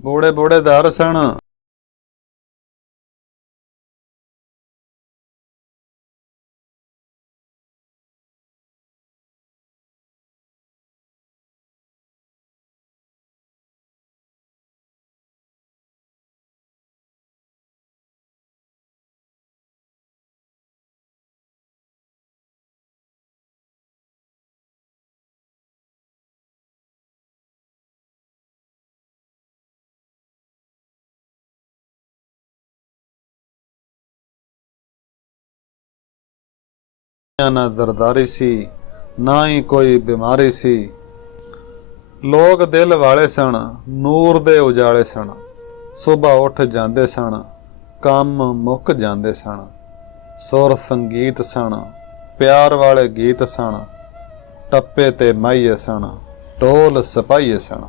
ਬੋੜੇ ਬੋੜੇ ਦਰ ਸਣ। ਨਾ ਜ਼ਰਦਾਰੀ ਸੀ, ਨਾ ਹੀ ਕੋਈ ਬਿਮਾਰੀ ਸੀ। ਲੋਕ ਦਿਲ ਵਾਲੇ ਸਨ, ਨੂਰ ਦੇ ਉਜਾਲੇ ਸਨ। ਸੁਬਹ ਉੱਠ ਜਾਂਦੇ ਸਨ, ਕੰਮ ਮੁੱਕ ਜਾਂਦੇ ਸਨ। ਸੁਰ ਸੰਗੀਤ ਸਨ, ਪਿਆਰ ਵਾਲੇ ਗੀਤ ਸਨ। ਟੱਪੇ ਤੇ ਮਾਹੀਏ ਸਨ, ਢੋਲ ਸਿਪਾਹੀਏ ਸਨ।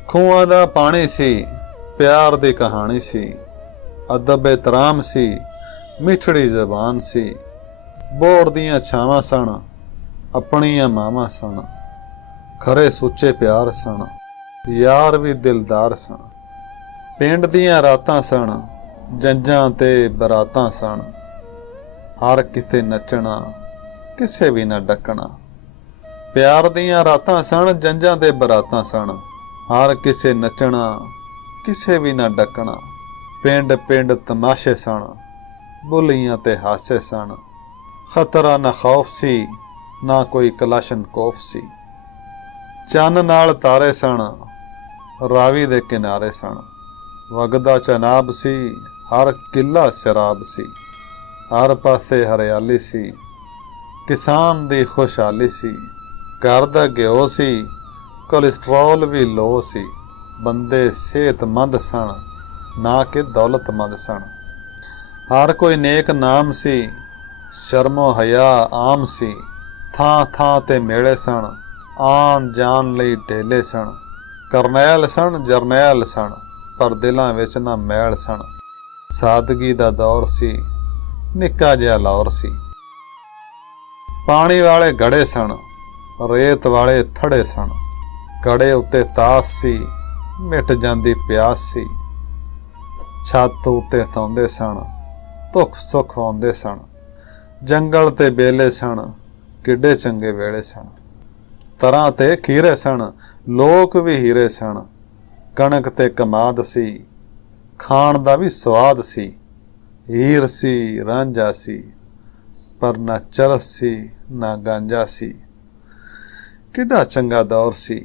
ਖੂਹਾਂ ਦਾ ਪਾਣੀ ਸੀ, ਪਿਆਰ ਦੀ ਕਹਾਣੀ ਸੀ। ਅਦਬ ਇਤਰਾਮ ਸੀ, ਮਿੱਠੜੀ ਜ਼ਬਾਨ ਸੀ। ਬੋਰ ਦੀਆਂ ਛਾਵਾਂ ਸਨ, ਆਪਣੀਆਂ ਮਾਵਾਂ ਸਨ। ਖਰੇ ਸੁੱਚੇ ਪਿਆਰ ਸਨ, ਯਾਰ ਵੀ ਦਿਲਦਾਰ ਸਨ। ਪਿੰਡ ਦੀਆਂ ਰਾਤਾਂ ਸਨ, ਜੰਜਾਂ ਤੇ ਬਰਾਤਾਂ ਸਨ। ਹਰ ਕਿਸੇ ਨੱਚਣਾ, ਕਿਸੇ ਵੀ ਨਾ ਡੱਕਣਾ। ਪਿਆਰ ਦੀਆਂ ਰਾਤਾਂ ਸਨ, ਜੰਜਾਂ ਤੇ ਬਰਾਤਾਂ ਸਨ। ਹਰ ਕਿਸੇ ਨੱਚਣਾ, ਕਿਸੇ ਵੀ ਨਾ ਡੱਕਣਾ। ਪਿੰਡ ਪਿੰਡ ਤਮਾਸ਼ੇ ਸਨ, ਬੋਲੀਆਂ ਤੇ ਹਾਸੇ ਸਨ। ਖਤਰਾ ਨਾ ਖੌਫ ਸੀ, ਨਾ ਕੋਈ ਕਲਾਸ਼ਨਕੋਫ ਸੀ। ਚੰਨ ਨਾਲ ਤਾਰੇ ਸਨ, ਰਾਵੀ ਦੇ ਕਿਨਾਰੇ ਸਨ। ਵਗਦਾ ਚਨਾਬ ਸੀ, ਹਰ ਕਿੱਲਾ ਸ਼ਰਾਬ ਸੀ। ਹਰ ਪਾਸੇ ਹਰਿਆਲੀ ਸੀ, ਕਿਸਾਨ ਦੀ ਖੁਸ਼ਹਾਲੀ ਸੀ। ਘਰ ਦਾ ਘਿਓ ਸੀ, ਕੋਲੇਸਟ੍ਰੋਲ ਵੀ ਲੋ ਸੀ। ਬੰਦੇ ਸਿਹਤਮੰਦ ਸਨ, ਨਾ ਕਿ ਦੌਲਤਮੰਦ ਸਨ। ਹਰ ਕੋਈ ਨੇਕ ਨਾਮ ਸੀ, ਸ਼ਰਮੋ ਹਯਾ ਆਮ ਸੀ। ਥਾਂ ਥਾਂ ਤੇ ਮੇਲੇ ਸਨ, ਆਣ ਜਾਣ ਲਈ ਢੇਲੇ ਸਨ। ਕਰਨੈਲ ਸਨ, ਜਰਨੈਲ ਸਨ, ਪਰ ਦਿਲਾਂ ਵਿੱਚ ਨਾ ਮੈਲ ਸਨ। ਸਾਦਗੀ ਦਾ ਦੌਰ ਸੀ, ਨਿੱਕਾ ਜਿਹਾ ਲਾਹੌਰ ਸੀ। ਪਾਣੀ ਵਾਲੇ ਘੜੇ ਸਨ, ਰੇਤ ਵਾਲੇ ਥੜੇ ਸਨ। ਘੜੇ ਉੱਤੇ ਤਾਸ ਸੀ, ਮਿਟ ਜਾਂਦੀ ਪਿਆਸ ਸੀ। ਛੱਤ ਉੱਤੇ ਸੌਂਦੇ ਸਨ, ਦੁੱਖ ਸੁੱਖ ਆਉਂਦੇ ਸਨ। ਜੰਗਲ ਤੇ ਬੇਲੇ ਸਨ, ਕਿੱਡੇ ਚੰਗੇ ਵੇਲੇ ਸਨ। ਤਰਾਂ ਤੇ ਖੀਰੇ ਸਨ, ਲੋਕ ਵੀ ਹੀਰੇ ਸਨ। ਕਣਕ ਤੇ ਕਮਾਦ ਸੀ, ਖਾਣ ਦਾ ਵੀ ਸਵਾਦ ਸੀ। ਹੀਰ ਸੀ, ਰਾਂਝਾ ਸੀ, ਪਰ ਨਾ ਚਰਸ ਸੀ, ਨਾ ਗਾਂਜਾ ਸੀ। ਕਿੱਡਾ ਚੰਗਾ ਦੌਰ ਸੀ,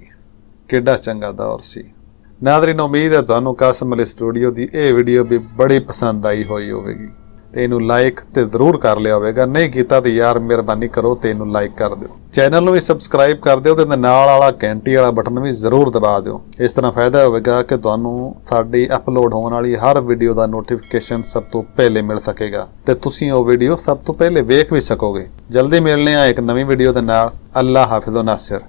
ਕਿੱਡਾ ਚੰਗਾ ਦੌਰ ਸੀ। ਨਾਜ਼ਰੀਨ, ਉਮੀਦ ਹੈ ਤੁਹਾਨੂੰ ਕਾਸਮ ਅਲੀ ਸਟੂਡੀਓ ਦੀ ਇਹ ਵੀਡੀਓ ਵੀ ਬੜੀ ਪਸੰਦ ਆਈ ਹੋਈ ਹੋਵੇਗੀ ਤੇ ਇਹਨੂੰ ਲਾਈਕ ਤੇ ਜ਼ਰੂਰ ਕਰ ਲਿਆ ਹੋਵੇਗਾ। ਨਹੀਂ ਕੀਤਾ ਤੇ ਯਾਰ ਮਿਹਰਬਾਨੀ ਕਰੋ ਤੇ ਇਹਨੂੰ ਲਾਈਕ ਕਰ ਦਿਓ। ਚੈਨਲ ਨੂੰ ਵੀ ਸਬਸਕ੍ਰਾਈਬ ਕਰ ਦਿਓ ਤੇ ਨਾਲ ਵਾਲਾ ਘੰਟੀ ਵਾਲਾ ਬਟਨ ਵੀ ਜ਼ਰੂਰ ਦਬਾ ਦਿਓ। ਇਸ ਤਰ੍ਹਾਂ ਫਾਇਦਾ ਹੋਵੇਗਾ ਕਿ ਤੁਹਾਨੂੰ ਸਾਡੀ ਅਪਲੋਡ ਹੋਣ ਵਾਲੀ ਹਰ ਵੀਡੀਓ ਦਾ ਨੋਟੀਫਿਕੇਸ਼ਨ ਸਭ ਤੋਂ ਪਹਿਲੇ ਮਿਲ ਸਕੇਗਾ ਤੇ ਤੁਸੀਂ ਉਹ ਵੀਡੀਓ ਸਭ ਤੋਂ ਪਹਿਲੇ ਵੇਖ ਵੀ ਸਕੋਗੇ। ਜਲਦੀ ਮਿਲਨੇ ਆ ਇੱਕ ਨਵੀਂ ਵੀਡੀਓ ਦੇ ਨਾਲ। ਅੱਲਾ ਹਾਫਿਜ਼ ਨਾਸਿਰ।